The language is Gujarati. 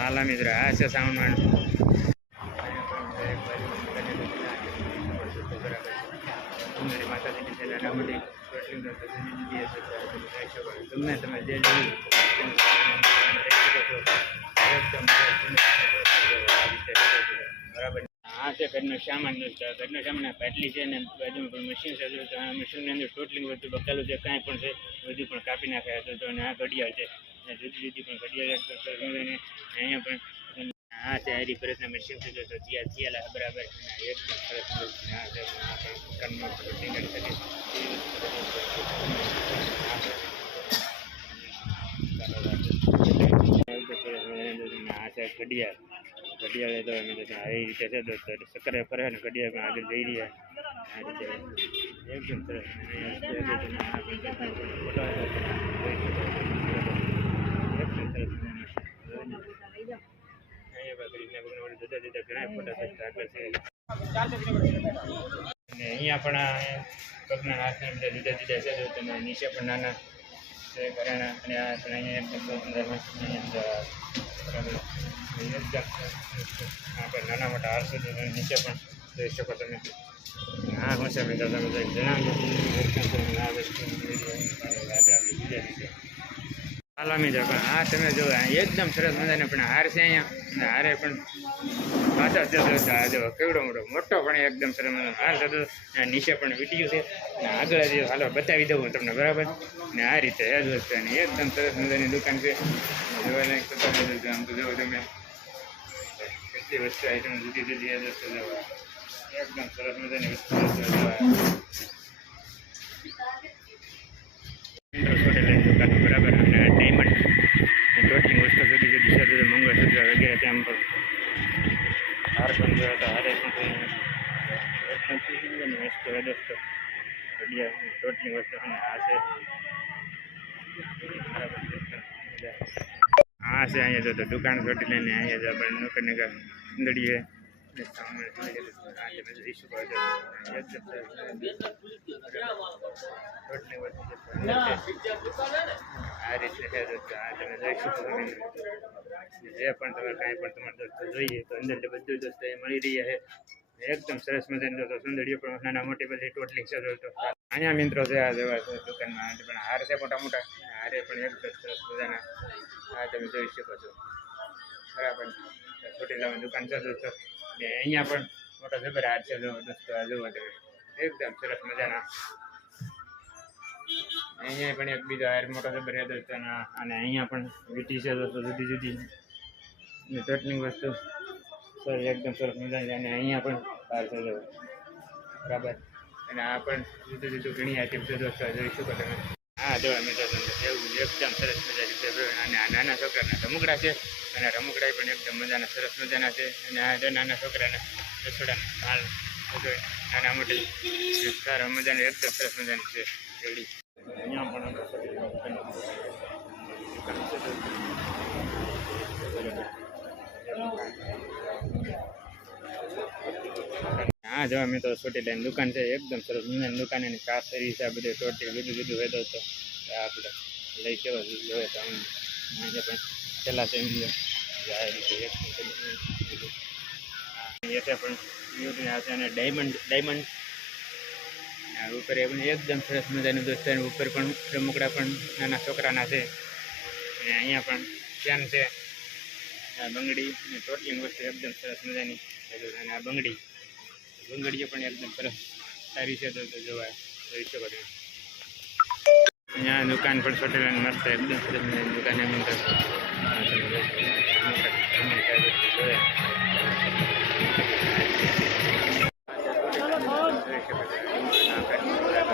સાલા મિત્ર આ છે સાઉન્ડ માતાજીની છે નાના મોટી ગમે તમે જે બરાબર. આ છે ઘરનો સામાન, ઘરનો સામાન પાટલી છે ને બાજુમાં પણ મશીન છે. મશીનની અંદર ટોટલી બધું બકાલું છે, કાંઈ પણ છે બધું પણ કાપી નાખ્યા હતો. અને આ ઘડિયાળ છે, જુદી જુદી પણ ઘડિયાળ અહીંયા પણ આ છે આરી પ્રયત્ન મશીન છે તો થયેલા બરાબર. એકદમ સરસ કાનમાં ટીંગણ શકે આ છે ઘડિયાળ. ઘડિયાળ તો આવી રીતે છે દોસ્તો, સક્કર ફરે ને ઘડિયાળ પણ આગળ જઈ રહ્યા આ રીતે એકદમ સરસ. જુદા જુદા ઘણા ફોટા આગળ છે. અને અહીંયા પણ પગના હાથના બધા જુદા જુદા છે. તમે નીચે પણ નાના છે ઘરેણા, અને આ પણ અહીંયા નાના મોટા હાર છે. નીચે પણ જોઈ શકો તમે. હા હું છે મિત્રો, તમે જણાવજો આ વસ્તુ સાલામી છે. પણ હા તમે જો એકદમ સરસ મજાને પણ હાર છે અહીંયા. હારે પણ પાછા જો કેવડો મોટો પણ એકદમ સરસ મજાનો હાર છે. નીચે પણ વીટ્યું છે અને આગળ જે હાલો બતાવી દઉં હું તમને બરાબર. ને આ રીતે એ જ વસ્તુ અને એકદમ સરસ મજાની દુકાન છે. જોવા આમ તો જોવો તમે કેટલી વસ્તુ આઈટમ જુદી જુદી એ વસ્તુ જોવા એકદમ સરસ મજાની વસ્તુ દુકાન બરાબર. અને ડાયમંડ ટોટલી વસ્તુ જુદી જુદી છે. મંગળસૂત્ર વગેરે ત્યાં પણ હાર પણ જોયા હતા. હારે પણ વસ્તુ એ દોસ્તો ઘડિયાળ ટોટલી વસ્તુ. અને આ છે બરાબર. હા છે અહીંયા જો તો દુકાન છોટી લઈને અહીંયા જો આપણે નોકરની સુંદડીએ આ રીતે છે દોસ્તો. આ તમે જોઈ શકો જે પણ તમે કાંઈ પણ તમારે દોસ્તો જોઈએ તો અંદર બધું દોસ્તો એ મળી રહ્યા છે. એકદમ સરસ મજાની દોસ્તો સુંદરીઓ પણ નાના મોટી બધી ટોટલી છે દોસ્તો. અહીંયા મિત્રો છે આ જેવા દુકાનમાં પણ હાર છે મોટા મોટા. હારે પણ એકદમ સરસ મજાના આ તમે જોઈ શકો છો બરાબર. ચોટીલામાં દુકાન છે દોસ્તો. ને અહીંયા પણ મોટા જબર હાર છે દોસ્તો. આ જુઓ તમે એકદમ સરસ મજાના. અહીંયા પણ એક બીજો હાર મોટો જબર છે દોસ્તો. અને અહીંયા પણ વીટી છે દોસ્તો જુદી જુદી ટોટલી વસ્તુ સર એકદમ સરસ મજાની. અને અહીંયા પણ હાર છે બરાબર. અને આ પણ જુદું જુદું ઘણી આઈટમ છે દોસ્તો જોઈ શકો તમે. હા જો મિત્રો એવું એકદમ સરસ મજાની છે. અને આ નાના છોકરાના રમકડા છે. અને રમકડા પણ એકદમ મજાના સરસ મજાના છે. અને આ નાના છોકરાના રસોડાના હાલ નાના મોટી સારા મજાની એકદમ સરસ મજાની છે એવડી. અહીંયા પણ હા જો મિત્રો છોટી લાઈન દુકાન છે એકદમ સરસ મજાની દુકાન. એની કાસરી છે આ બધું ટોટલ જુદું જુદું વેદો તો આપણે લઈ કેવો જોઈએ તો અહીંયા પણ પેલા છે એમ આ રીતે એટલે પણ યુટ્યુબ છે. અને ડાયમંડ ઉપર એ પણ એકદમ સરસ મજાનું દોસ્તો. ઉપર પણ રમકડા પણ નાના છોકરાના છે. અને અહીંયા પણ ચેન છે, બંગડી અને ટોટલી વસ્તુ એકદમ સરસ મજાની. અને આ બંગડીઓ પણ એકદમ સરસ સારી છે તો જોવા જોઈ શકો તમે. અહીંયા દુકાન પણ છોટેલા મસ્ત એકદમ સરસ મજાની દુકાન. એમ જોઈ શકો છો.